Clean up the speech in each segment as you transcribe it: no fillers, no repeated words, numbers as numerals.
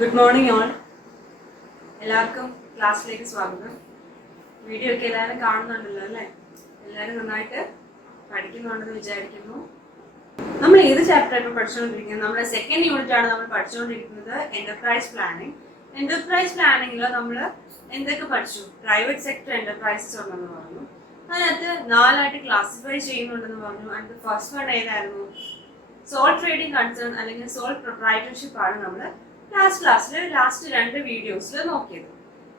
Good morning all. എല്ലാവർക്കും ക്ലാസ്സിലേക്ക് സ്വാഗതം. വീഡിയോ ഒക്കെ എല്ലാവരും കാണുന്നുണ്ടല്ലോ അല്ലേ? എല്ലാവരും നന്നായിട്ട് പഠിക്കുന്നുണ്ടെന്ന് വിചാരിക്കുന്നു. നമ്മൾ ഏത് ചാപ്റ്റർ ഇപ്പോൾ പഠിച്ചുകൊണ്ടിരിക്കുന്നത്? നമ്മുടെ സെക്കൻഡ് യൂണിറ്റ് ആണ് നമ്മൾ പഠിച്ചുകൊണ്ടിരിക്കുന്നത്, എന്റർപ്രൈസ് പ്ലാനിങ്. എന്റർപ്രൈസ് പ്ലാനിങ്ങിൽ നമ്മൾ എന്തൊക്കെ പഠിച്ചു? പ്രൈവറ്റ് സെക്ടർ എന്റർപ്രൈസസ് ഉണ്ടെന്ന് പറഞ്ഞു. അതിനകത്ത് 4ആയിട്ട് ക്ലാസിഫൈ ചെയ്യുന്നുണ്ടെന്ന് പറഞ്ഞു. അതിന്റെ ഫസ്റ്റ് വൺ ഏതായിരുന്നു? സോൾ ട്രേഡിംഗ് കൺസേൺ അല്ലെങ്കിൽ സോൾ പ്രൊപ്രൈറ്റർഷിപ്പ് ആണ് നമ്മൾ ലാസ്റ്റ് 2 വീഡിയോസിൽ നോക്കിയത്.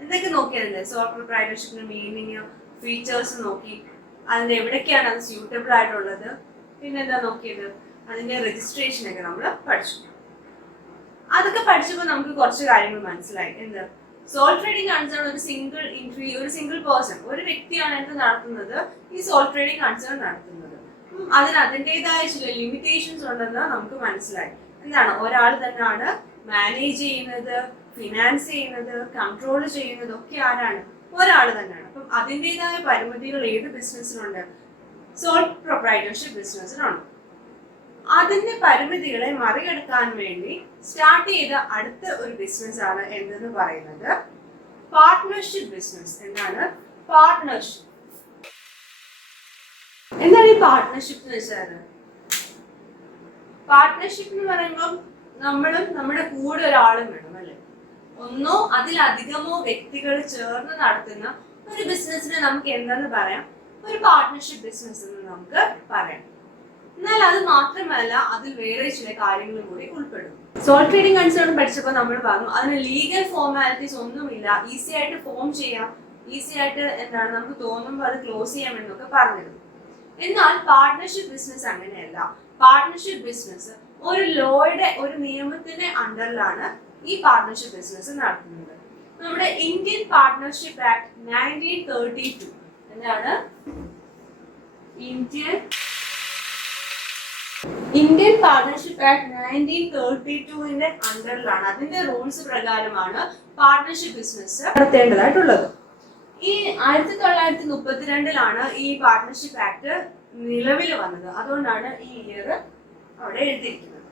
എന്തൊക്കെ നോക്കിയതല്ലേ? സോൾ പ്രൊപ്രൈറ്റർഷിപ്പിന്റെ മീനിങ്, ഫീച്ചേഴ്സ് നോക്കി, അതിന്റെ എവിടേക്കാണ് അത് സ്യൂട്ടബിൾ ആയിട്ടുള്ളത്, പിന്നെ എന്താ നോക്കിയത്, അതിന്റെ രജിസ്ട്രേഷൻ ഒക്കെ നമ്മൾ പഠിച്ചു. അതൊക്കെ പഠിച്ചപ്പോൾ നമുക്ക് കുറച്ച് കാര്യങ്ങൾ മനസ്സിലായി. എന്ത്? സോൾ ട്രേഡിംഗ് കൺസേൺ ഒരു സിംഗിൾ പേഴ്സൺ, ഒരു വ്യക്തിയാണ് എന്ത് നടത്തുന്നത്, ഈ സോൾ ട്രേഡിംഗ് കൺസേൺ നടത്തുന്നത്. അതിന് അതിൻ്റെതായ ചില ലിമിറ്റേഷൻസ് ഉണ്ടെന്ന് നമുക്ക് മനസ്സിലായി. എന്താണ്? ഒരാൾ തന്നെയാണ് മാനേജ് ചെയ്യുന്നത്, ഫിനാൻസ് ചെയ്യുന്നത്, കൺട്രോൾ ചെയ്യുന്നത് ഒക്കെ ആരാണ്? ഒരാൾ തന്നെയാണ്. അപ്പം അതിൻ്റെതായ പരിമിതികൾ ഏത് ബിസിനസ്സിനുണ്ട്? Soul proprietorship ബിസിനസ്സിനുണ്ട്. അതിന്റെ പരിമിതികളെ മറികടക്കാൻ വേണ്ടി സ്റ്റാർട്ട് ചെയ്ത അടുത്ത ഒരു ബിസിനസ് ആണ് എന്തെന്ന് പറയുന്നത് പാർട്ട്ണർഷിപ്പ് ബിസിനസ്. എന്താണ് പാർട്ട്ണർഷിപ്പ്? എന്താണ് ഈ പാർട്ട്ണർഷിപ്പ് എന്ന് വെച്ചാൽ? പാർട്ട്ണർഷിപ്പ് എന്ന് പറയുമ്പോൾ നമ്മളും നമ്മുടെ കൂടെ ഒരാളും വേണം അല്ലെ? ഒന്നോ അതിലധികമോ വ്യക്തികൾ ചേർന്ന് നടത്തുന്ന ഒരു ബിസിനസ്സിനെ നമുക്ക് എന്തെന്ന് പറയാം? ഒരു പാർട്ട്ണർഷിപ്പ് ബിസിനസ് എന്ന് നമുക്ക് പറയാം. എന്നാൽ അത് മാത്രമല്ല, അതിൽ വേറെ ചില കാര്യങ്ങളും കൂടി ഉൾപ്പെടും. സോൾ ട്രേഡിംഗ് കൺസേൺ പഠിച്ചപ്പോൾ നമ്മൾ പറഞ്ഞു അതിന് ലീഗൽ ഫോർമാലിറ്റീസ് ഒന്നുമില്ല, ഈസി ആയിട്ട് ഫോം ചെയ്യാം, ഈസി ആയിട്ട് എന്താണ് നമുക്ക് തോന്നുമ്പോൾ അത് ക്ലോസ് ചെയ്യാം എന്നൊക്കെ പറഞ്ഞിരുന്നു. എന്നാൽ പാർട്ട്ണർഷിപ്പ് ബിസിനസ് അങ്ങനെയല്ല. പാർട്ട്ണർഷിപ്പ് ബിസിനസ് ഒരു ലോയുടെ, ഒരു നിയമത്തിന്റെ അണ്ടറിലാണ് ഈ പാർട്ട്ണർഷിപ്പ് ബിസിനസ് നടത്തുന്നത്. നമ്മുടെ ഇന്ത്യൻ പാർട്ട്ണർഷിപ്പ് ആക്ട് 1932 എന്താണ്? ഇന്ത്യൻ പാർട്ട്ണർഷിപ്പ് ആക്ട് 1932ന്റെ അണ്ടറിലാണ്, അതിന്റെ റൂൾസ് പ്രകാരമാണ് പാർട്ട്ണർഷിപ്പ് ബിസിനസ് നടത്തേണ്ടതായിട്ടുള്ളത്. ഈ 1932ലാണ് ഈ പാർട്ട്ണർഷിപ്പ് ആക്ട് നിലവിൽ വന്നത്. അതുകൊണ്ടാണ് ഈ ഇയർ അവിടെ എഴുതിയിരിക്കുന്നത്.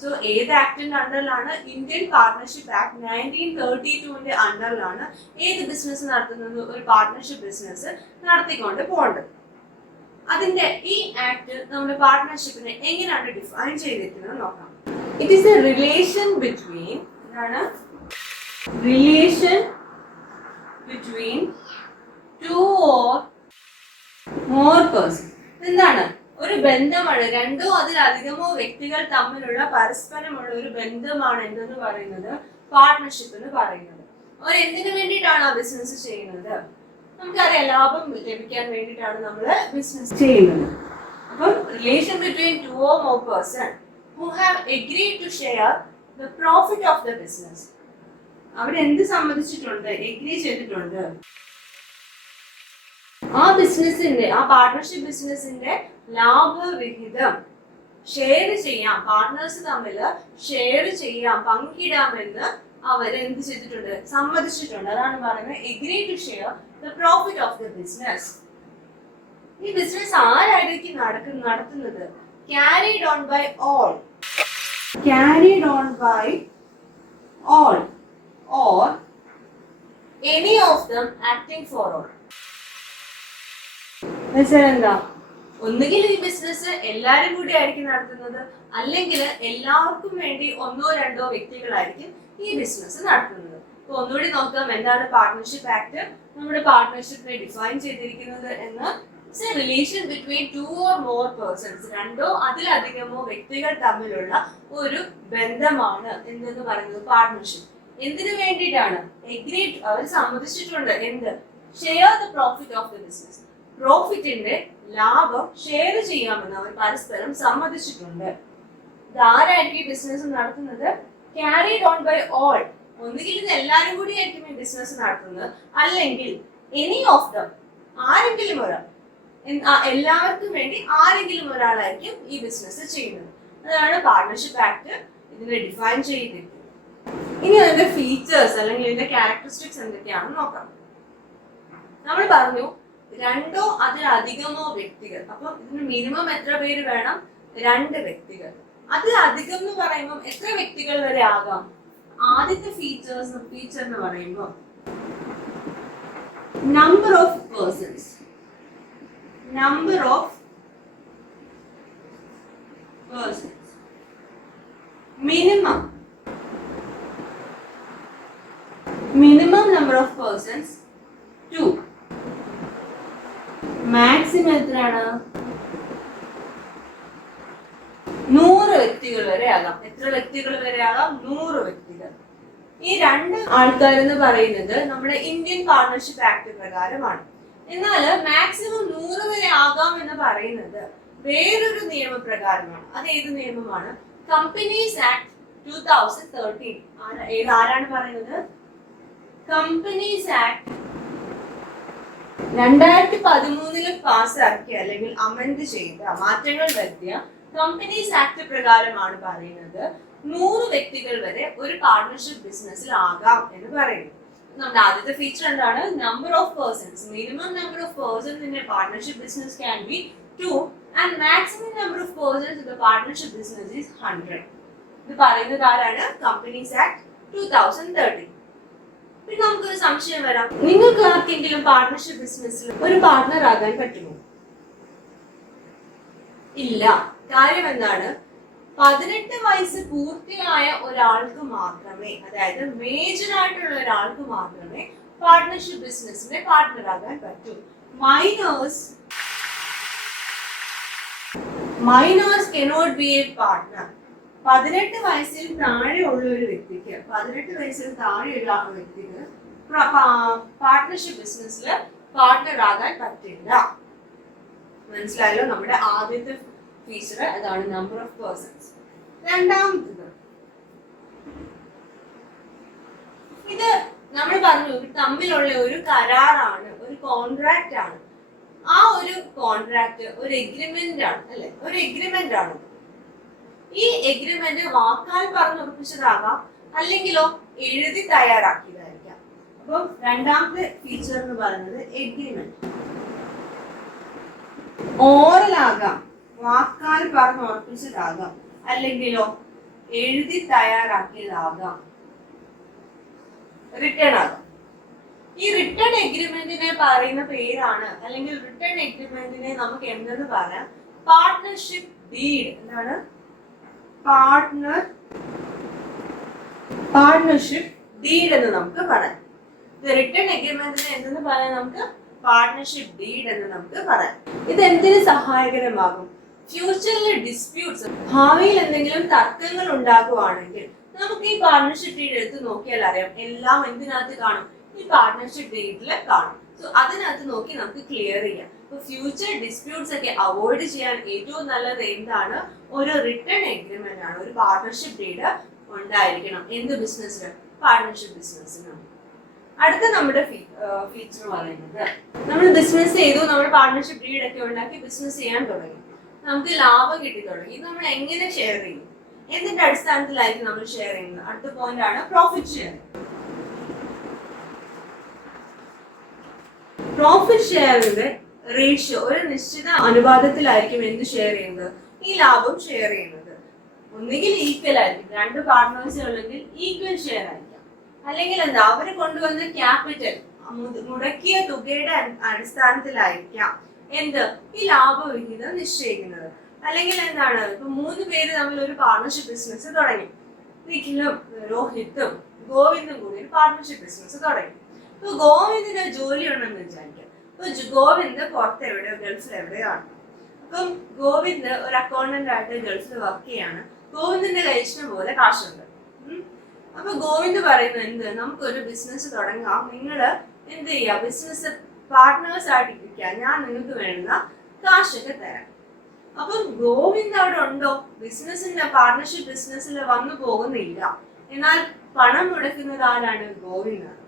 സോ ഏത് ആക്ടിന്റെ അണ്ടറിലാണ്? ഇന്ത്യൻ പാർട്ട്ണർഷിപ്പ് ആക്ട് 1932ന്റെ അണ്ടറിലാണ് ഏത് ബിസിനസ് നടത്തുന്നത്? ഒരു പാർട്ട്ണർഷിപ്പ് ബിസിനസ് നടത്തിക്കൊണ്ട് പോകേണ്ടത്. അതിന്റെ ഈ ആക്ട് നമ്മുടെ പാർട്ട്ണർഷിപ്പിനെ എങ്ങനെയാണ് ഡിഫൈൻ ചെയ്തിരിക്കുന്നത് നോക്കാം. It is a relation between, എന്താണ്? Relation between 2 or more persons. എന്താണ്? ഒരു ബന്ധമാണ്, 2ഓ അതിലധികമോ വ്യക്തികൾ തമ്മിലുള്ള പരസ്പരമുള്ള ഒരു ബന്ധമാണ് എന്തെന്ന് പറയുന്നത് പാർട്ട്ണർഷിപ്പ് എന്ന് പറയുന്നത്. അവർ എന്തിനു വേണ്ടിയിട്ടാണ് ആ ബിസിനസ് ചെയ്യുന്നത്? നമുക്കറിയാം, ലാഭം ലഭിക്കാൻ വേണ്ടിയിട്ടാണ് നമ്മൾ ബിസിനസ് ചെയ്യുന്നത്. അപ്പം relation between 2 or more persons who have agreed to share the profit of the business. അവരെന്ത് സമ്മതിച്ചിട്ടുണ്ട്? എഗ്രി ചെയ്തിട്ടുണ്ട്. ആ ബിസിനസിന്റെ, ആ പാർട്ട്ണർഷിപ്പ് ബിസിനസിന്റെ ലാഭവിഹിതം ഷെയർ ചെയ്യാം, പാർട്ട്നേഴ്സ് തമ്മിൽ ഷെയർ ചെയ്യാം, പങ്കിടാമെന്ന് അവരെന്ത് ചെയ്തിട്ടുണ്ട്? സമ്മതിച്ചിട്ടുണ്ട്. അതാണ് പറയുന്നത് agree to share the profit of the business. ഈ ബിസിനസ് ആരായിരിക്കും നടത്തുന്നത്? Carried on by all, carried on by all or any of them acting for all. എന്താ? ഒന്നുകിൽ ഈ ബിസിനസ് എല്ലാരും കൂടി ആയിരിക്കും നടത്തുന്നത്, അല്ലെങ്കിൽ എല്ലാവർക്കും വേണ്ടി 1 or 2 വ്യക്തികളായിരിക്കും ഈ ബിസിനസ് നടത്തുന്നത്. അപ്പൊ ഒന്നുകൂടി നോക്കാം, എന്താണ് പാർട്ട്ണർഷിപ്പ് ആക്ട് നമ്മുടെ പാർട്ട്ണർഷിപ്പിനെ ഡിഫൈൻ ചെയ്തിരിക്കുന്നത് എന്ന്? Relation between 2 or more persons, 2ഓ അതിലധികമോ വ്യക്തികൾ തമ്മിലുള്ള ഒരു ബന്ധമാണ് എന്തെന്ന് പറയുന്നത് പാർട്ട്ണർഷിപ്പ്. എന്തിനു വേണ്ടിയിട്ടാണ്? എഗ്രീഡ്, അവർ സമ്മതിച്ചിട്ടുണ്ട്. എന്ത്? Share the profit of the business, പ്രോഫിറ്റിന്റെ ലാഭം ഷെയർ ചെയ്യാമെന്ന് അവർ പരസ്പരം സമ്മതിച്ചിട്ടുണ്ട്. ഇത് ആരായിരിക്കും ബിസിനസ് നടത്തുന്നത്? Carried on by all. ഒന്നുകിൽ ഇത് എല്ലാവരും കൂടി ആയിരിക്കും ഈ ബിസിനസ് നടത്തുന്നത്, അല്ലെങ്കിൽ എനി ഓഫ് ദം, ആരെങ്കിലും ഒരാൾ, എല്ലാവർക്കും വേണ്ടി ആരെങ്കിലും ഒരാളായിരിക്കും ഈ ബിസിനസ് ചെയ്യുന്നത്. അതാണ് പാർട്ട്ണർഷിപ്പ് ആക്ട് ഇതിനെ ഡിഫൈൻ ചെയ്തിരിക്കുന്നത്. ഇനി അതിന്റെ ഫീച്ചേഴ്സ് അല്ലെങ്കിൽ ഇതിന്റെ ക്യാരക്ടറിസ്റ്റിക്സ് എന്തൊക്കെയാണെന്ന് നോക്കാം. നമ്മൾ പറഞ്ഞു 2ഓ അതിലധികമോ വ്യക്തികൾ. അപ്പൊ ഇതിന് മിനിമം എത്ര പേര് വേണം? 2 വ്യക്തികൾ. അതിലധികം എന്ന് പറയുമ്പോൾ എത്ര വ്യക്തികൾ വരെ ആകാം? ആദ്യത്തെ ഫീച്ചർ എന്ന് പറയുമ്പോൾ number of persons minimum number of persons 2 maximum എത്രയാണ് 100 വ്യക്തികൾ വരെ ആകാം. എത്ര വ്യക്തികൾ വരെ ആകാം? 100 വ്യക്തികൾ. ഈ രണ്ട് ആൾക്കാരെന്ന് പറയുന്നത് നമ്മുടെ ഇന്ത്യൻ പാർട്ണർഷിപ്പ് ആക്ട് പ്രകാരമാണ്. എന്നാൽ മാക്സിമം 100 വരെ ആകാം എന്ന് പറയുന്നത് വേറൊരു നിയമപ്രകാരമാണ്. അത് ഏത് നിയമമാണ്? Companies Act 2013. ആരാണ് പറയുന്നത്? കമ്പനീസ് ആക്ട് 2013 പാസ്സാക്കിയ അല്ലെങ്കിൽ അമെൻഡ് ചെയ്ത മാറ്റങ്ങൾ വരുത്തിയ കമ്പനീസ് ആക്ട് പ്രകാരമാണ് പറയുന്നത് 100 വ്യക്തികൾ വരെ ഒരു പാർട്ണർഷിപ്പ് ബിസിനസ്സിൽ ആകാം എന്ന് പറയുന്നു. നമ്മുടെ ആദ്യത്തെ ഫീച്ചർ എന്താണ്? Number of persons. Minimum number of persons in a partnership business can be 2 and maximum number of persons in the partnership business is 100. ഇത് പറയുന്നത് ആരാണ്? Companies Act 2013. പിന്നെ നമുക്കൊരു സംശയം വരാം, നിങ്ങൾക്ക് ആർക്കെങ്കിലും പാർട്ണർഷിപ്പ് ബിസിനസ്സിൽ ഒരു പാർട്ണർ ആകാൻ പറ്റുമോ? ഇല്ല. കാര്യം എന്താണ്? 18 വയസ്സ് പൂർത്തിയായ ഒരാൾക്ക് മാത്രമേ, അതായത് മേജർ ആയിട്ടുള്ള ഒരാൾക്ക് മാത്രമേ പാർട്ണർഷിപ്പ് ബിസിനസ്സിന്റെ പാർട്ണർ ആകാൻ പറ്റൂ. Miners cannot be a partner. 18 വയസ്സിൽ താഴെയുള്ള ഒരു വ്യക്തിക്ക് പാർട്ണർഷിപ്പ് ബിസിനസ്സിൽ പാർട്ണർ ആകാൻ പറ്റില്ല. മനസ്സിലായല്ലോ? നമ്മുടെ ആദ്യത്തെ ഫീച്ചർ അതാണ്, നമ്പർ ഓഫ് പേഴ്സൺസ്. രണ്ടാമത്തത്, ഇത് നമ്മൾ പറഞ്ഞു തമ്മിലുള്ള ഒരു കരാറാണ്, ഒരു കോൺട്രാക്റ്റ് ആണ്. ആ ഒരു കോൺട്രാക്ട് ഒരു എഗ്രിമെന്റ് ആണ്, അല്ലെ? ഒരു എഗ്രിമെന്റ് ആണ്. ഈ എഗ്രിമെന്റ് വാക്കാൽ പറഞ്ഞുറപ്പിച്ചതാകാം, അല്ലെങ്കിലോ എഴുതി തയ്യാറാക്കിയതായിരിക്കാം. അപ്പം രണ്ടാമത്തെ ഫീച്ചർ എന്ന് പറയുന്നത് എഗ്രിമെന്റ്. ഓറൽ ആകാം, വാക്കാൽ പറഞ്ഞുറപ്പിച്ചതാകാം, അല്ലെങ്കിലോ എഴുതി തയ്യാറാക്കിയതാകാം, റിട്ടേൺ ആകാം. ഈ റിട്ടേൺ എഗ്രിമെന്റിനെ പറയുന്ന പേരാണ്, അല്ലെങ്കിൽ റിട്ടേൺ എഗ്രിമെന്റിനെ നമുക്ക് എന്തെന്ന് പറയാം? Partnership deed. എന്താണ്? പാർട്ണർഷിപ്പ് ഡീഡ് എന്ന് നമുക്ക് പറയാം. റിട്ടേൺ എഗ്രിമെന്റിനെ എന്തെന്ന് പറയാം? നമുക്ക് പാർട്ണർഷിപ്പ് ഡീഡ് എന്ന് നമുക്ക് പറയാം. ഇത് എന്തിന് സഹായകരമാകും? ഫ്യൂച്ചറിലെ ഡിസ്പ്യൂട്ട്സ്, ഭാവിയിൽ എന്തെങ്കിലും തർക്കങ്ങൾ ഉണ്ടാകുവാണെങ്കിൽ നമുക്ക് ഈ പാർട്ണർഷിപ്പ് ഡീഡ് എടുത്ത് നോക്കിയാൽ അറിയാം. എല്ലാം എന്തിനകത്ത് കാണും? ഈ പാർട്ണർഷിപ്പ് ഡീഡിൽ കാണും. സോ അതിനകത്ത് നോക്കി നമുക്ക് ക്ലിയർ ചെയ്യാം. ഫ്യൂച്ചർ ഡിസ്പ്യൂട്ട്സ് ഒക്കെ അവോയ്ഡ് ചെയ്യാൻ ഏറ്റവും നല്ലത് എന്താണ്? ഒരു റിട്ടേൺ എഗ്രിമെന്റ് ആണ്. ഒരു പാർട്ണർഷിപ്പ് ഡീഡ് ഉണ്ടായിരിക്കണം. എന്ത് ബിസിനസ്സിന്? പാർട്ണർഷിപ്പ് ബിസിനസ്സിന്. അടുത്ത നമ്മുടെ ഫീച്ചർ പറയുന്നത്, നമ്മൾ ബിസിനസ് ചെയ്തു, നമ്മൾ പാർട്ണർഷിപ്പ് ഡീഡ് ഒക്കെ ഉണ്ടാക്കി ബിസിനസ് ചെയ്യാൻ തുടങ്ങി, നമുക്ക് ലാഭം കിട്ടി തുടങ്ങി. ഇത് നമ്മൾ എങ്ങനെ ഷെയർ ചെയ്യും? എന്തിന്റെ അടിസ്ഥാനത്തിലായിരിക്കും നമ്മൾ ഷെയർ ചെയ്യുന്നത്? അടുത്ത പോയിന്റ് ആണ് പ്രോഫിറ്റ് ഷെയറിംഗ്. പ്രോഫിറ്റ് ഷെയറിന്റെ റേഷ്യോ ഒരു നിശ്ചിത അനുപാതത്തിലായിരിക്കും എന്ത് ഷെയർ ചെയ്യുന്നത്? ഈ ലാഭം ഷെയർ ചെയ്യുന്നത്. ഒന്നുകിൽ ഈക്വൽ ആയിരിക്കും, രണ്ട് പാർട്ട്നേഴ്സ് ഉണ്ടെങ്കിൽ ഈക്വൽ ഷെയർ ആയിരിക്കാം, അല്ലെങ്കിൽ എന്താ അവര് കൊണ്ടുവന്ന ക്യാപിറ്റൽ മുടക്കിയ തുകയുടെ അടിസ്ഥാനത്തിലായിരിക്കാം എന്ത് ഈ ലാഭവിഹിതം നിശ്ചയിക്കുന്നത്. അല്ലെങ്കിൽ എന്താണ്, ഇപ്പൊ 3 പേര് തമ്മിൽ ഒരു പാർട്ണർഷിപ്പ് ബിസിനസ് തുടങ്ങി. നിഖിലും രോഹിത്തും ഗോവിന്ദും കൂടി ഒരു പാർട്ണർഷിപ്പ് ബിസിനസ് തുടങ്ങി. ഇപ്പൊ ഗോവിന്ദിന് ജോലി ഉണ്ടെന്ന് വിചാരിക്കാം. ഇപ്പൊ ഗോവിന്ദ് പുറത്ത് എവിടെയോ ഗൾഫിൽ എവിടെയാണ്. അപ്പം ഗോവിന്ദ് ഒരു അക്കൗണ്ടന്റ് ആയിട്ട് ഗൾഫിൽ വർക്ക് ചെയ്യാണ്. ഗോവിന്ദിന്റെ കയ്യിൽ ഇഷ്ടം പോലെ കാശുണ്ട്. അപ്പൊ ഗോവിന്ദ് പറയുന്നത് എന്ത്, നമുക്കൊരു ബിസിനസ് തുടങ്ങാം, നിങ്ങൾ എന്ത് ചെയ്യാ, ബിസിനസ് പാർട്ട്നേഴ്സ് ആയിട്ട് ഇരിക്കാം, ഞാൻ നിങ്ങൾക്ക് വേണ്ട കാശൊക്കെ തരാം. അപ്പം ഗോവിന്ദ് അവിടെ ഉണ്ടോ? ബിസിനസിന്റെ പാർട്ണർഷിപ്പ് ബിസിനസ്സിൽ വന്നു പോകുന്നില്ല. എന്നാൽ പണം മുടക്കുന്നത് ആരാണ്? ഗോവിന്ദാണ്.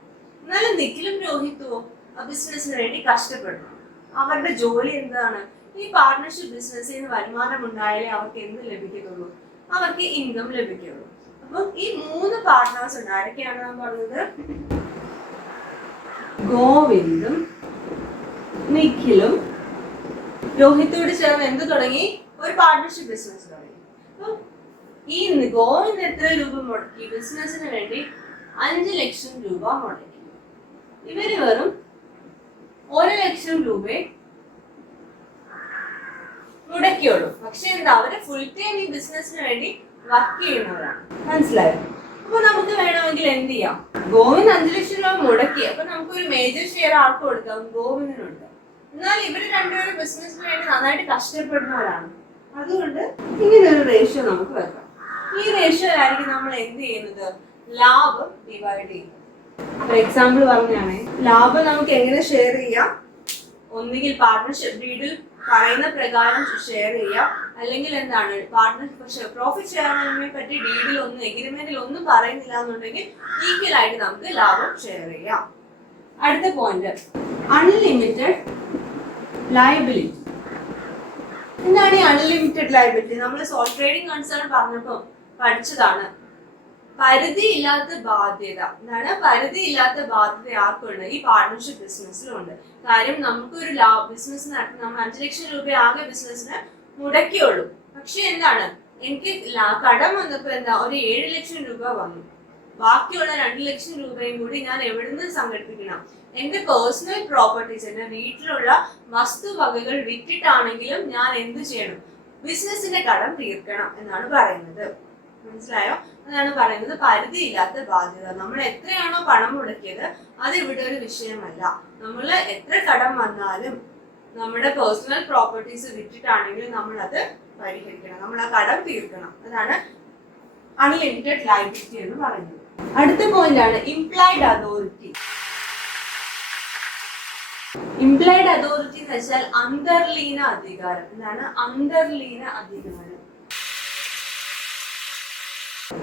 എന്നാലും നിഖിലും രോഹിത്തുവോ ആ ബിസിനസ്സിന് വേണ്ടി കഷ്ടപ്പെടണം. അവരുടെ ജോലി എന്താണ്? ഈ പാർട്ണർഷിപ്പ് ബിസിനസ്സിൽ നിന്ന് വരുമാനം ഉണ്ടായാലേ അവർക്ക് എന്ത് ലഭിക്കത്തുള്ളൂ? അവർക്ക് ഇൻകം ലഭിക്കുള്ളൂ. അപ്പം ഈ 3 പാർട്ട്നേഴ്സ് ഉണ്ട്. ആരൊക്കെയാണ് ഞാൻ പറഞ്ഞത്? ഗോവിന്ദും നിഖിലും രോഹിത്തോട് ചേർന്ന് എന്ത് തുടങ്ങി? ഒരു പാർട്ണർഷിപ്പ് ബിസിനസ് തുടങ്ങി. അപ്പം ഈ ഗോവിന്ദ് എത്ര രൂപ മുടക്കി? ബിസിനസിന് വേണ്ടി 5 ലക്ഷം രൂപ മുടക്കി. ഇവര് വെറും 1 ലക്ഷം രൂപയെ മുടക്കിയുള്ളൂ. പക്ഷെ എന്താ, അവര് ഫുൾ ടൈം ഈ ബിസിനസിന് വേണ്ടി വർക്ക് ചെയ്യുന്നവരാണ്. മനസ്സിലായോ? അപ്പൊ നമുക്ക് വേണമെങ്കിൽ എന്ത് ചെയ്യാം, ഗോവിന്ദ് 5 ലക്ഷം രൂപ മുടക്കി, അപ്പൊ നമുക്കൊരു മേജർ ഷെയർ ആർക്ക് കൊടുക്കാം? ഗോവിന്ദിനുണ്ട്. എന്നാൽ ഇവര് രണ്ടുപേരും ബിസിനസിന് വേണ്ടി നന്നായിട്ട് കഷ്ടപ്പെടുന്നവരാണ്. അതുകൊണ്ട് ഇങ്ങനെ ഒരു റേഷ്യോ നമുക്ക് വെക്കാം. ഈ റേഷ്യോയിലായിരിക്കും നമ്മൾ എന്ത് ചെയ്യുന്നത്? ലാഭം ഡിവൈഡ് ചെയ്യുന്നത്. ഫോർ എക്സാമ്പിൾ പറഞ്ഞാണ്, ലാഭം നമുക്ക് എങ്ങനെ ഷെയർ ചെയ്യാം? ഒന്നുകിൽ പാർട്ട്ണർഷിപ്പ് ഡീഡിൽ പറയുന്ന പ്രകാരം ഷെയർ ചെയ്യാം, അല്ലെങ്കിൽ എന്താണ്, പ്രോഫിറ്റ് ഷെയറിനെ പറ്റി ഡീഡിൽ ഒന്നും എഗ്രിമെന്റിൽ ഒന്നും പറയുന്നില്ല എന്നുണ്ടെങ്കിൽ ഈക്വൽ ആയിട്ട് നമുക്ക് ലാഭം ഷെയർ ചെയ്യാം. അടുത്ത പോയിന്റ്, അൺലിമിറ്റഡ് ലയബിലിറ്റി. എന്താണ് ഈ അൺലിമിറ്റഡ് ലയബിലിറ്റി? നമ്മൾ സോൾ ട്രേഡിംഗ് കൺസേൺ പറഞ്ഞപ്പോൾ പഠിച്ചതാണ്. പരിധിയില്ലാത്ത ബാധ്യത. എന്താണ് പരിധിയില്ലാത്ത ബാധ്യത? ആർക്കുണ്ട്? ഈ പാർട്ട്ണർഷിപ്പ് ബിസിനസ്സിലുണ്ട്. കാര്യം നമുക്കൊരു ബിസിനസ് നടത്തി നമ്മൾ 5 ലക്ഷം രൂപ ആകെ ബിസിനസ്സിന് മുടക്കിയുള്ളൂ. പക്ഷെ എന്താണ്, എനിക്ക് കടം വന്നപ്പോ എന്താ, ഒരു 7 ലക്ഷം രൂപ വന്നു. ബാക്കിയുള്ള 2 ലക്ഷം രൂപയും കൂടി ഞാൻ എവിടുന്ന് സംഘടിപ്പിക്കണം? എന്റെ പേഴ്സണൽ പ്രോപ്പർട്ടീസ്, എന്റെ വീട്ടിലുള്ള വസ്തുവകകൾ വിറ്റിട്ടാണെങ്കിലും ഞാൻ എന്ത് ചെയ്യണം? ബിസിനസിന്റെ കടം തീർക്കണം എന്നാണ് പറയുന്നത്. മനസ്സിലായോ? അതാണ് പറയുന്നത് പരിധിയില്ലാത്ത ബാധ്യത. നമ്മൾ എത്രയാണോ പണം മുടക്കിയത് അത് ഇവിടെ ഒരു വിഷയമല്ല. നമ്മൾ എത്ര കടം വന്നാലും നമ്മുടെ പേഴ്സണൽ പ്രോപ്പർട്ടീസ് വിറ്റിട്ടാണെങ്കിലും നമ്മൾ അത് പരിഹരിക്കണം, നമ്മൾ ആ കടം തീർക്കണം. അതാണ് അൺലിമിറ്റഡ് ലയബിലിറ്റി എന്ന് പറയുന്നത്. അടുത്ത പോയിന്റ് ആണ് ഇംപ്ലൈഡ് അതോറിറ്റി. ഇംപ്ലൈഡ് അതോറിറ്റി എന്ന് വെച്ചാൽ അന്തർലീന അധികാരം. എന്താണ് അന്തർലീന അധികാരം?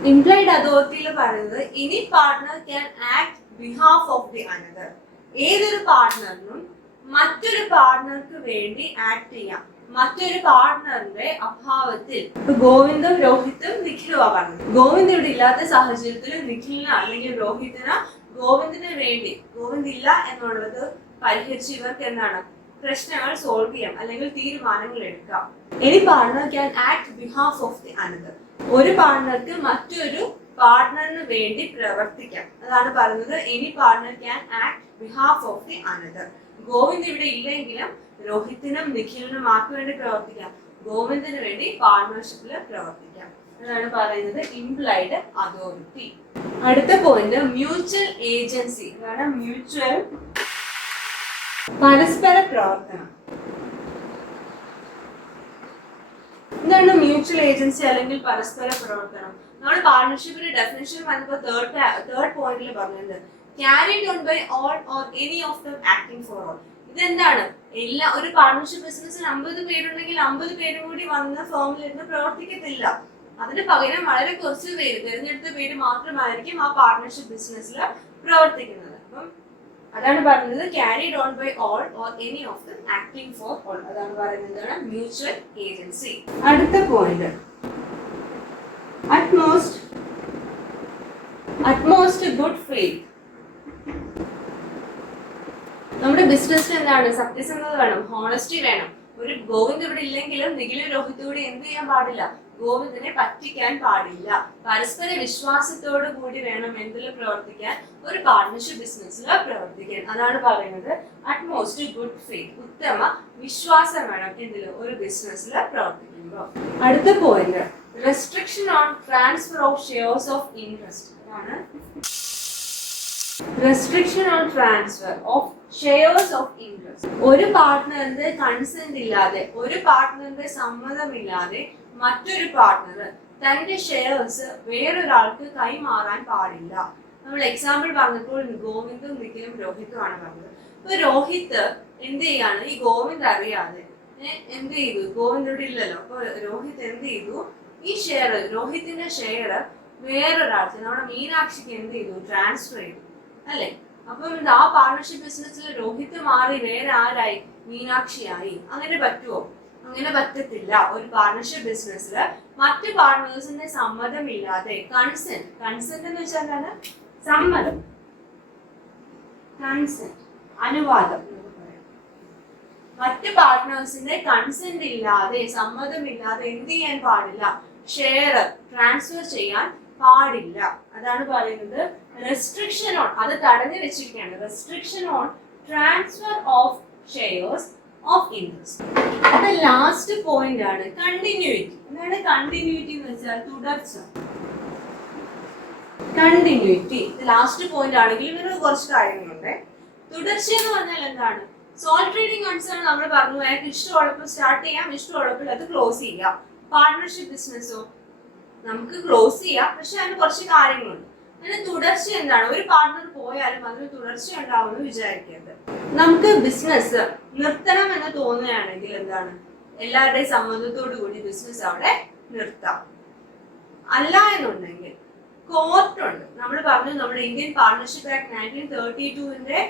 ഇംപ്ലൈഡ് അതോറിറ്റിയിൽ പറയുന്നത് any partner can act behalf of the another. ഏതൊരു പാർട്ട്ണറിനും മറ്റൊരു പാർട്ട്ണർക്ക് വേണ്ടി ആക്ട് ചെയ്യാം, മറ്റൊരു പാർട്ട്ണറിന്റെ അഭാവത്തിൽ. ഇപ്പൊ ഗോവിന്ദും രോഹിത്തും നിഖിലുവാ പറഞ്ഞത്. ഗോവിന്ദ് ഇവിടെ ഇല്ലാത്ത സാഹചര്യത്തിൽ നിഖിലിന് അല്ലെങ്കിൽ രോഹിത്തിന് ഗോവിന്ദിന് വേണ്ടി, ഗോവിന്ദ് ഇല്ല എന്നുള്ളത് പരിഹരിച്ച് ഇവർക്ക് എന്താണ് പ്രശ്നങ്ങൾ സോൾവ് ചെയ്യാം അല്ലെങ്കിൽ തീരുമാനങ്ങൾ എടുക്കാം. Any partner can act behalf of the another. ഒരു പാർട്ട്ണർക്ക് മറ്റൊരു പാർട്ട്ണറിന് വേണ്ടി പ്രവർത്തിക്കാം. അതാണ് പറയുന്നത് any partner can act behalf of the another. Govind ഇവിടെ ഇല്ലെങ്കിലും രോഹിത്തിനും നിഖിലിനും ആർക്ക് വേണ്ടി പ്രവർത്തിക്കാം? ഗോവിന്ദിന് വേണ്ടി പാർട്ട്ണർഷിപ്പിൽ പ്രവർത്തിക്കാം. അതാണ് പറയുന്നത് ഇംപ്ലൈഡ് അതോറിറ്റി. അടുത്ത പോയിന്റ് മ്യൂച്വൽ ഏജൻസി. അതാണ് മ്യൂച്വൽ പരസ്പര പ്രവർത്തനം. എന്താണ് മ്യൂച്വൽ ഏജൻസി അല്ലെങ്കിൽ പരസ്പര പ്രവർത്തനം? നമ്മൾ പാർട്ണർഷിപ്പിന്റെ ഡെഫിനിഷൻ വന്നപ്പോൾ തേർഡ് പോയിന്റിൽ പറഞ്ഞത് carried on by all or any of them acting for all. ഇതെന്താണ്, ഒരു പാർട്ണർഷിപ്പ് ബിസിനസ്സിൽ 50 പേരുണ്ടെങ്കിൽ 50 പേരും കൂടി വന്ന ഫേമിൽ ഇരുന്ന് പ്രവർത്തിക്കത്തില്ല. അതിന് പകരം വളരെ കുറച്ച് പേര്, തിരഞ്ഞെടുത്ത പേര് മാത്രമായിരിക്കും ആ പാർട്ണർഷിപ്പ് ബിസിനസ്സിൽ പ്രവർത്തിക്കുന്നത്. അപ്പം അതാണ് പറയുന്നത് carried on by all or any of them acting for all. അതാണ് പറയുന്നത് മ്യൂച്വൽ ഏജൻസി. അടുത്ത പോയിന്റ് അറ്റ്മോസ്റ്റ് ഗുഡ് ഫെയ്ത്ത്. നമ്മുടെ ബിസിനസ്സിൽ എന്താണ്, സത്യസന്ധത വേണം, ഹോണസ്റ്റി വേണം. ഒരു ഗോവിന്ദ് ഇവിടെ ഇല്ലെങ്കിലും നിഖിലും രോഹിത്തും കൂടി എന്ത് ചെയ്യാൻ പാടില്ല? ഗോവിന്ദിനെ പറ്റിക്കാൻ പാടില്ല. പരസ്പര വിശ്വാസത്തോടു കൂടി വേണം എന്തിൽ പ്രവർത്തിക്കാൻ? ഒരു പാർട്ണർഷിപ്പ് ബിസിനസ്സിൽ പ്രവർത്തിക്കാൻ. അതാണ് പറയുന്നത് അറ്റ്മോസ്റ്റ് ഗുഡ് ഫെയ്ത്ത്. ഉത്തമ വിശ്വാസം വേണം എന്തിലും, ഒരു ബിസിനസ്സിൽ പ്രവർത്തിക്കുമ്പോൾ. അടുത്ത point restriction on transfer of shares of interest. അതാണ് restriction on transfer of shares of interest. ഒരു പാർട്ട്ണറിന്റെ കൺസെന്റ് ഇല്ലാതെ, ഒരു പാർട്ട്ണറിന്റെ സമ്മതമില്ലാതെ മറ്റൊരു പാർട്ട്ണർ തന്റെ ഷെയർസ് വേറൊരാൾക്ക് കൈമാറാൻ പാടില്ല. നമ്മൾ എക്സാമ്പിൾ പറഞ്ഞപ്പോൾ ഗോവിന്ദും നിഖിലും രോഹിത്തും ആണ് പറഞ്ഞത്. ഇപ്പൊ രോഹിത്ത് എന്ത് ചെയ്യാണ്, ഈ ഗോവിന്ദ് അറിയാതെ എന്ത് ചെയ്തു? ഗോവിന്ദ് ഇവിടെ ഇല്ലല്ലോ. അപ്പൊ രോഹിത്ത് എന്ത് ചെയ്തു? ഈ ഷെയർ, രോഹിത്തിന്റെ ഷെയർ വേറൊരാൾക്ക്, നമ്മുടെ മീനാക്ഷിക്ക് എന്ത് ചെയ്തു? ട്രാൻസ്ഫർ ചെയ്തു അല്ലെ? അപ്പം ആ പാർട്ണർഷിപ്പ് ബിസിനസ്സിൽ രോഹിത്ത് മാറി വേറെ ആരായി? മീനാക്ഷിയായി. അങ്ങനെ പറ്റുമോ? അങ്ങനെ പറ്റത്തില്ല. ഒരു പാർട്ണർഷിപ്പ് ബിസിനസ്സിൽ മറ്റു പാർട്ട്നേഴ്സിന്റെ സമ്മതമില്ലാതെ, കൺസെന്റ് എന്ന് വെച്ചാൽ എന്താണ്? സമ്മതം, കൺസെന്റ്, അനുവാദം. മറ്റു പാർട്ട്നേഴ്സിന്റെ കൺസെന്റ് ഇല്ലാതെ, സമ്മതമില്ലാതെ എന്ത് ചെയ്യാൻ പാടില്ല? ഷെയർ ട്രാൻസ്ഫർ ചെയ്യാൻ പാടില്ല. അതാണ് പറയുന്നത് റെസ്ട്രിക്ഷൻ ഓൺ, അത് തടഞ്ഞു വെച്ചിരിക്കുകയാണ്. Restriction on transfer of shares of interest. അത് ലാസ്റ്റ് പോയിന്റ് ആണ് കണ്ടിന്യൂറ്റി. എന്താണ് കണ്ടിന്യൂറ്റി എന്ന് വെച്ചാൽ തുടർച്ച. കണ്ടിന്യൂറ്റി ലാസ്റ്റ് പോയിന്റ് ആണെങ്കിൽ ഇവര് കുറച്ച് കാര്യങ്ങളുണ്ട്. തുടർച്ച എന്ന് പറഞ്ഞാൽ എന്താണ്? സോൾ ട്രേഡിംഗ് കൺസേൺ നമ്മൾ പറഞ്ഞു, അയാൾക്ക് ഇഷ്ടമുള്ളപ്പോൾ സ്റ്റാർട്ട് ചെയ്യാം, ഇഷ്ടമുള്ളപ്പോൾ അത് ക്ലോസ് ചെയ്യാം. പാർട്ണർഷിപ്പ് ബിസിനസ്സോ നമുക്ക് ക്ലോസ് ചെയ്യാം, പക്ഷെ അതിന് കുറച്ച് കാര്യങ്ങളുണ്ട്. അതിന് തുടർച്ച എന്താണ്? ഒരു പാർട്ണർ പോയാലും അതിന് തുടർച്ച ഉണ്ടാവുമെന്ന് വിചാരിക്കരുത്. നമുക്ക് ബിസിനസ് നിർത്തണം എന്ന് തോന്നുകയാണെങ്കിൽ എന്താണ്? എല്ലാവരുടെയും സമ്മതത്തോടു കൂടി ബിസിനസ് അവിടെ നിർത്താം. അല്ല എന്നുണ്ടെങ്കിൽ കോർട്ടുണ്ട്. നമ്മൾ പറഞ്ഞു നമ്മുടെ ഇന്ത്യൻ പാർട്ണർഷിപ്പ് ആക്ട് 1932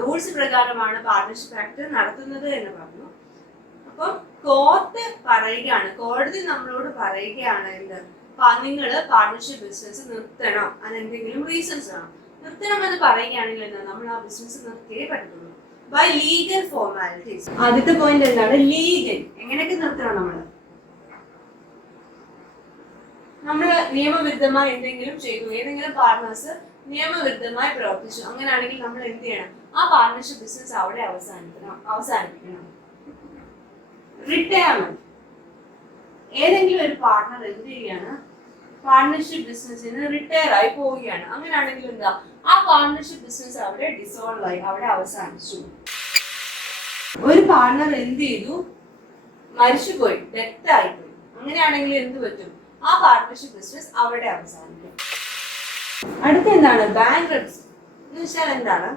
റൂൾസ് പ്രകാരമാണ് പാർട്ണർഷിപ്പ് ആക്ട് നടത്തുന്നത് എന്ന് പറഞ്ഞു. അപ്പം കോർട്ട് പറയുകയാണ്, കോടതി നമ്മളോട് പറയുകയാണ് എന്ത്? നിങ്ങൾ പാർട്ണർഷിപ്പ് ബിസിനസ് നിർത്തണം, അതിനെന്തെങ്കിലും റീസൺസ് വേണം. നിർത്തണം എന്ന് പറയുകയാണെങ്കിൽ എന്താ? നമ്മൾ ആ ബിസിനസ് നിർത്തിയേ പറ്റുള്ളൂ ബൈ ലീഗൽ ഫോർമാലിറ്റീസ്. ആദ്യത്തെ പോയിന്റ് എന്താണ്? ലീഗൽ. എങ്ങനെയൊക്കെ നിർത്തണം? നമ്മൾ നിയമവിരുദ്ധമായി എന്തെങ്കിലും ചെയ്തു, ഏതെങ്കിലും പാർട്ട്നേഴ്സ് നിയമവിരുദ്ധമായി പ്രവർത്തിച്ചു, അങ്ങനെയാണെങ്കിൽ നമ്മൾ എന്ത് ചെയ്യണം? ആ പാർട്ണർഷിപ്പ് ബിസിനസ് അവിടെ അവസാനിപ്പിക്കണം. റിട്ടയർമെന്റ്. ഏതെങ്കിലും ഒരു പാർട്ണർ എന്ത് ചെയ്യാണ്? പാർട്ണർഷിപ്പ് ബിസിനസ്സിന് റിട്ടയർ ആയി പോവുകയാണ്. അങ്ങനെയാണെങ്കിൽ എന്താ? ആ പാർട്ണർഷിപ്പ് ബിസിനസ് അവിടെ ഡിസോൾവ് ആയി, അവിടെ അവസാനിച്ചു. ഒരു പാർട്ണർ എന്ത് ചെയ്തു? മരിച്ചുപോയി, ഡെത്ത് ആയിപ്പോയി. അങ്ങനെയാണെങ്കിൽ എന്ത് പറ്റും? ആ പാർട്ണർഷിപ്പ് ബിസിനസ് അവിടെ അവസാനിക്കും. അടുത്ത എന്താണ്? ബാങ്ക്രപ്സി എന്ന് വെച്ചാൽ എന്താണ്?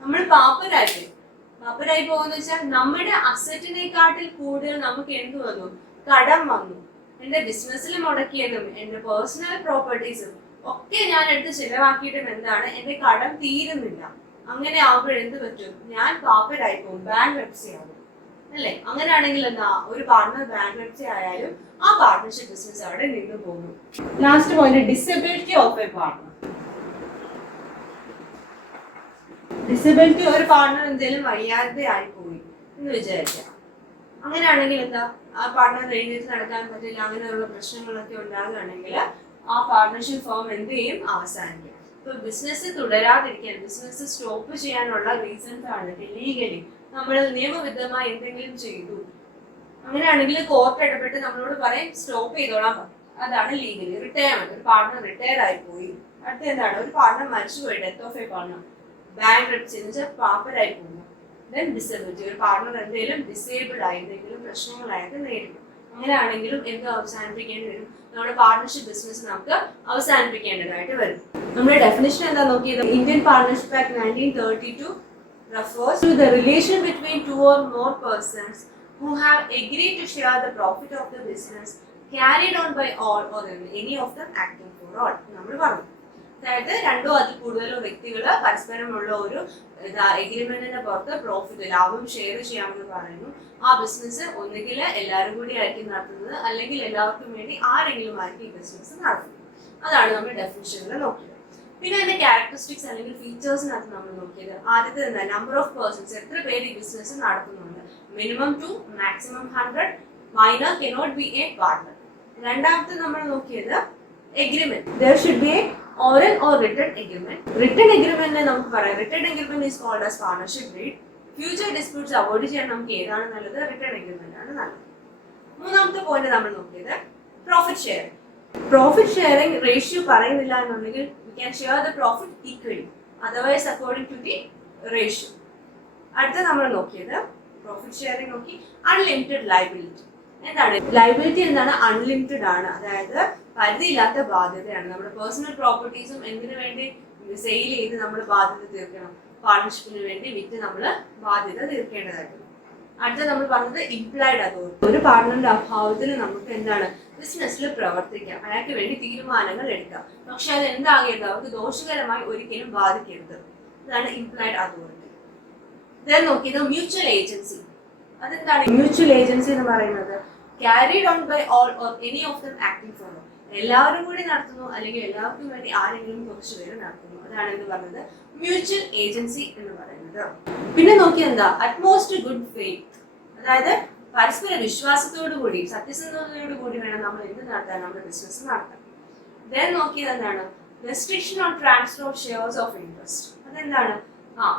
നമ്മൾ പാപ്പരായി പോകുന്ന വെച്ചാൽ നമ്മുടെ അസറ്റിനെക്കാട്ടിൽ കൂടുതൽ നമുക്ക് എന്ത് വന്നു? കടം വന്നു. എന്റെ ബിസിനസ്സിൽ മുടക്കിയതും എന്റെ പേഴ്സണൽ പ്രോപ്പർട്ടീസും ഒക്കെ ഞാൻ എടുത്ത് ചിലവാക്കിയിട്ടും എന്താണ്? എന്റെ കടം തീരുന്നില്ല. അങ്ങനെ ആവുമ്പോൾ എന്ത് പറ്റും? ഞാൻ പാപ്പരായി പോകും, ബാങ്ക്രപ്സി ആകും, അല്ലേ? അങ്ങനെയാണെങ്കിൽ എന്താ? ഒരു പാർട്ണർ ബാങ്ക്രപ്സി ആയാലും ആ പാർട്ണർഷിപ്പ് ബിസിനസ് അവിടെ നിന്ന് പോകും. Last point disability of A partner. Disability, ഒരു പാർട്ണർ എന്തെങ്കിലും വയ്യാതെ ആയി പോയി എന്ന് വിചാരിക്കാം. അങ്ങനെയാണെങ്കിൽ എന്താ? ആ പാർട്ണർ എഴുന്നേറ്റ് നടക്കാൻ പറ്റില്ല, അങ്ങനെയുള്ള പ്രശ്നങ്ങളൊക്കെ ഉണ്ടാകുകയാണെങ്കിൽ ആ പാർട്ണർഷിപ്പ് ഫോം എന്ത് ചെയ്യും? അവസാനിക്കും. ഇപ്പൊ ബിസിനസ് തുടരാതിരിക്കാൻ, ബിസിനസ് സ്റ്റോപ്പ് ചെയ്യാനുള്ള റീസൺസ് ആണ് ലീഗലി നമ്മൾ നിയമവിരുദ്ധമായി എന്തെങ്കിലും ചെയ്തു. അങ്ങനെയാണെങ്കിൽ കോർട്ട് ഇടപെട്ട് നമ്മളോട് പറയും സ്റ്റോപ്പ് ചെയ്തോളാൻ പറയും. അതാണ് ലീഗലി. റിട്ടയർമെന്റ്. ഒരു പാർട്ണർ റിട്ടയർ ആയി പോയി. അടുത്ത എന്താണ്? ഒരു പാർട്ണർ മരിച്ചുപോയി, death of A partner. Bankruptcy എന്ന് വെച്ചാൽ പാപ്പരായി പോകുന്നു. ദെൻ ഡിസബിലിറ്റി, ഒരു പാർട്ണർ എന്തെങ്കിലും ഡിസേബിൾഡ് ആയി എന്തെങ്കിലും പ്രശ്നങ്ങളായിട്ട് നേരിടും. അങ്ങനെയാണെങ്കിലും എന്ത് അവസാനിപ്പിക്കേണ്ടി വരും? നമ്മുടെ പാർട്ണർഷിപ്പ് ബിസിനസ് നമുക്ക് അവസാനിപ്പിക്കേണ്ടതായിട്ട് വരും. നമ്മുടെ ഡെഫിനിഷൻ എന്താ നോക്കിയത്? Indian partnership act 1932 refers to the relation between two or more persons who have agreed to share the profit of the business carried on by all or any of them acting for all. നമ്മൾ പറഞ്ഞു, അതായത് രണ്ടോ അതിൽ കൂടുതലോ വ്യക്തികൾ പരസ്പരമുള്ള ഒരു എഗ്രിമെന്റിന്റെ പുറത്ത് പ്രോഫിറ്റ്, ലാഭം ഷെയർ ചെയ്യാമെന്ന് പറയുന്നു. ആ ബിസിനസ് ഒന്നുകിൽ എല്ലാവരും കൂടി ആയിരിക്കും നടത്തുന്നത്, അല്ലെങ്കിൽ എല്ലാവർക്കും വേണ്ടി ആരെങ്കിലും ആയിരിക്കും ഈ ബിസിനസ് നടത്തുന്നത്. അതാണ് നമ്മൾ ഡെഫിനിഷനിൽ നോക്കിയത്. പിന്നെ അതിന്റെ ക്യാരക്ടറിസ്റ്റിക്സ് അല്ലെങ്കിൽ ഫീച്ചേഴ്സിനകത്ത് നമ്മൾ നോക്കിയത് ആദ്യത്തെ എന്താ? നമ്പർ ഓഫ് പേഴ്സൺസ്, എത്ര പേര് ഈ ബിസിനസ് നടത്തുന്നുണ്ട്. Minimum 2, maximum 100. Minor cannot be A partner. രണ്ടാമത്തെ നമ്മൾ നോക്കിയത് agreement. there should be a oral or written agreement. written agreement നമുക്ക് പറയാം. written agreement is called as partnership deed. Future disputes avoid ചെയ്യാൻ നമുക്ക് ഏതാണ് നല്ലത്? റിട്ടേൺ എഗ്രിമെന്റ് ആണ് നല്ലത്. മൂന്നാമത്തെ പോയിന്റ് നമ്മൾ നോക്കിയത് profit sharing. Profit sharing ratio പറയുന്നില്ല എന്നുണ്ടെങ്കിൽ we can share the profit equally, otherwise according to the ratio. അടുത്ത നമ്മൾ നോക്കിയത് പ്രോഫിറ്റ് ഷെയറിംഗ് നോക്കി. Unlimited liability. എന്താണ് ലയബിലിറ്റി? എന്താണ്? അൺലിമിറ്റഡ് ആണ്, അതായത് പരിധിയില്ലാത്ത ബാധ്യതയാണ്. നമ്മുടെ പേഴ്സണൽ പ്രോപ്പർട്ടീസും എന്തിനു വേണ്ടി സെയിൽ ചെയ്ത് നമ്മൾ ബാധ്യത തീർക്കണം? പാർട്ണർഷിപ്പിന് വേണ്ടി വിറ്റ് നമ്മൾ ബാധ്യത തീർക്കേണ്ടതായിട്ടുണ്ട്. അടുത്ത നമ്മൾ പറഞ്ഞത് ഇംപ്ലൈഡ് അതോറിറ്റി. ഒരു പാർട്ണറിന്റെ അഭാവത്തിൽ നമുക്ക് എന്താണ്? ബിസിനസ്സിൽ പ്രവർത്തിക്കാം, അയാൾക്ക് വേണ്ടി തീരുമാനങ്ങൾ എടുക്കാം, പക്ഷെ അത് എന്താകരുത്? അവർക്ക് ദോഷകരമായി ഒരിക്കലും ബാധിക്കരുത്. ഇതാണ് ഇംപ്ലൈഡ് അതോറിറ്റി. ഇതായി നോക്കിയത് മ്യൂച്വൽ ഏജൻസി. അതെന്താണ് മ്യൂച്വൽ ഏജൻസി എന്ന് പറയുന്നത്? carried on by all or any of them acting for all. എല്ലാവരും കൂടി നടത്തുന്നു, അല്ലെങ്കിൽ എല്ലാവർക്കും വേണ്ടി ആരെങ്കിലും കുറച്ച് പേര് നടത്തുന്നു. അതാണ് എന്ന് പറഞ്ഞത് മ്യൂച്വൽ ഏജൻസി എന്ന് പറയുന്നത്. പിന്നെ നോക്കി എന്താ? അറ്റ്മോസ്റ്റ് ഗുഡ് ഫെയ്ത്ത്, അതായത് പരസ്പര വിശ്വാസത്തോടു കൂടി സത്യസന്ധതയോടു കൂടി വേണം നമ്മൾ എന്ത് നടത്താൻ, നമ്മുടെ ബിസിനസ് നടത്താൻ. ദെൻ നോക്കിയത് എന്താണ്? Restriction on transfer of shares of interest. അതെന്താണ്?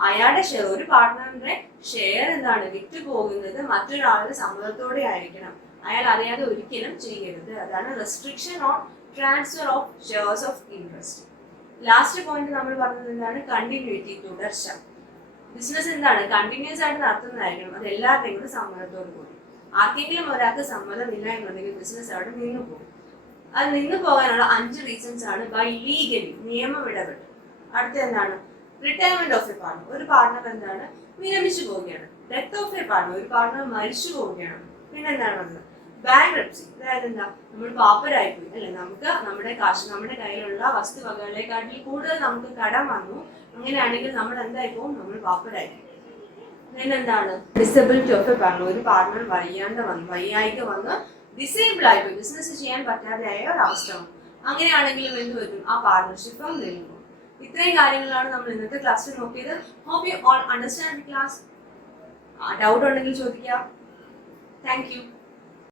അയാളുടെ ഷെയർ, ഒരു പാർട്ട്ണറിന്റെ ഷെയർ എന്താണ് വിറ്റ് പോകുന്നത് മറ്റൊരാളുടെ സമ്മതത്തോടെ ആയിരിക്കണം. അയാൾ അറിയാതെ ഒരിക്കലും ചെയ്യരുത്. അതാണ് restriction on transfer of shares of interest. Last point നമ്മൾ പറഞ്ഞത് എന്താണ്? കണ്ടിന്യൂറ്റി, തുടർച്ച. ബിസിനസ് എന്താണ്? കണ്ടിന്യൂസ് ആയിട്ട് നടത്തുന്നതായിരിക്കണം. അത് എല്ലാവരുടെയും കൂടെ സമ്മതത്തോടു കൂടി. ആർക്കെങ്കിലും ഒരാൾക്ക് സമ്മതമില്ല എന്നുണ്ടെങ്കിൽ ബിസിനസ് അവിടെ നിന്നു പോകും. അത് നിന്നു പോകാനുള്ള 5 റീസൺസ് ആണ്. ബൈ ലീഗലി, നിയമം ഇടപെട്ട്. അടുത്ത എന്താണ്? Retirement of A partner. ഒരു പാർട്ണർ എന്താണ്? വിരമിച്ചു പോവുകയാണ്. ഡെത്ത് ഓഫ് എ പാർട്ണർ, ഒരു പാർട്ണർ മരിച്ചു പോവുകയാണ്. പിന്നെ എന്താണ് വന്നത്? ബാങ്ക്രപ്സി. അതായത് എന്താ? നമ്മൾ പാപ്പരായിപ്പോയി അല്ലെ, നമുക്ക് നമ്മുടെ കാശ്, നമ്മുടെ കയ്യിലുള്ള വസ്തുവകകളെക്കാട്ടിൽ കൂടുതൽ നമുക്ക് കടം വന്നു. അങ്ങനെയാണെങ്കിൽ നമ്മൾ എന്തായി പോകും? നമ്മൾ പാപ്പരായിരിക്കും. പിന്നെന്താണ്? Disability of A partner. ഒരു പാർട്ണർ വയ്യായിക വന്ന് ഡിസേബിൾ ആയിപ്പോയി, ബിസിനസ് ചെയ്യാൻ പറ്റാതെയായ ഒരവസ്ഥ വന്നു. അങ്ങനെയാണെങ്കിലും എന്ത് പറ്റും? ആ പാർട്ണർഷിപ്പ് നിൽക്കും. ഇത്രയും കാര്യങ്ങളാണ് നമ്മൾ ഇന്നത്തെ ക്ലാസ്സിൽ നോക്കിയത്. Hope you all understand the class. Doubt ഉണ്ടെങ്കിൽ ചോദിക്കാം. Thank U.